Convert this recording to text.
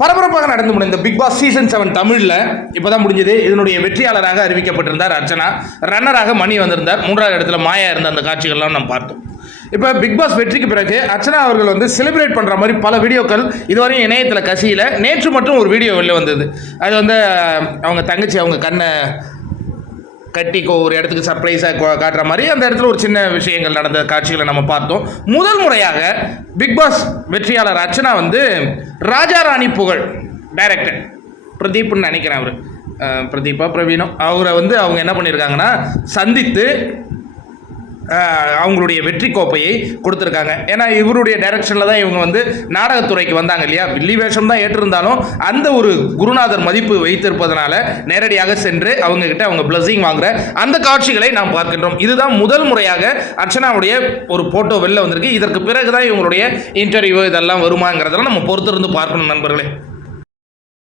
பரபரப்பாக நடந்து முடிந்த பிக் பாஸ் சீசன் செவன் தமிழில் இப்போ தான் முடிஞ்சது. இதனுடைய வெற்றியாளராக அறிவிக்கப்பட்டிருந்தார் அர்ச்சனா. ரன்னராக மணி வந்திருந்தார். மூன்றாவது இடத்துல மாயா இருந்த அந்த காட்சிகள்லாம் நம்ம பார்த்தோம். இப்போ பிக் பாஸ் வெற்றிக்கு பிறகு அர்ச்சனா அவர்கள் வந்து செலிப்ரேட் பண்ணுற மாதிரி பல வீடியோக்கள் இதுவரையும் இணையத்தில் கசியில். நேற்று மட்டும் ஒரு வீடியோ வெளில வந்தது. அது வந்து அவங்க தங்கச்சி அவங்க கண்ணை கட்டி ஒரு இடத்துக்கு சர்ப்ரைஸாக காட்டுற மாதிரி அந்த இடத்துல ஒரு சின்ன விஷயங்கள் நடந்த காட்சிகளை நம்ம பார்த்தோம். முதல் முறையாக பிக் பாஸ் வெற்றியாளர் அர்ச்சனா வந்து ராஜா ராணி புகழ் டைரக்டர் பிரதீப்னு நினைக்கிறேன் அவர். பிரதீபா பிரவீனோ அவரை வந்து அவங்க என்ன பண்ணியிருக்காங்கன்னா சந்தித்து அவங்களுடைய வெற்றி கோப்பையை கொடுத்துருக்காங்க. ஏன்னா இவருடைய டைரக்ஷனில் தான் இவங்க வந்து நாடகத்துறைக்கு வந்தாங்க இல்லையா? வில்லி வேஷம் தான் ஏற்றிருந்தாலும் அந்த ஒரு குருநாதர் மதிப்பு வைத்திருப்பதனால நேரடியாக சென்று அவங்க கிட்ட அவங்க பிளஸிங் வாங்குற அந்த காட்சிகளை நாம் பார்க்கின்றோம். இதுதான் முதல் முறையாக அர்ச்சனாவுடைய ஒரு போட்டோ வெளில வந்திருக்கு. இதற்கு பிறகு தான் இவங்களுடைய இன்டர்வியூ இதெல்லாம் வருமாங்கிறதெல்லாம் நம்ம பொறுத்திருந்து பார்க்கணும் நண்பர்களே.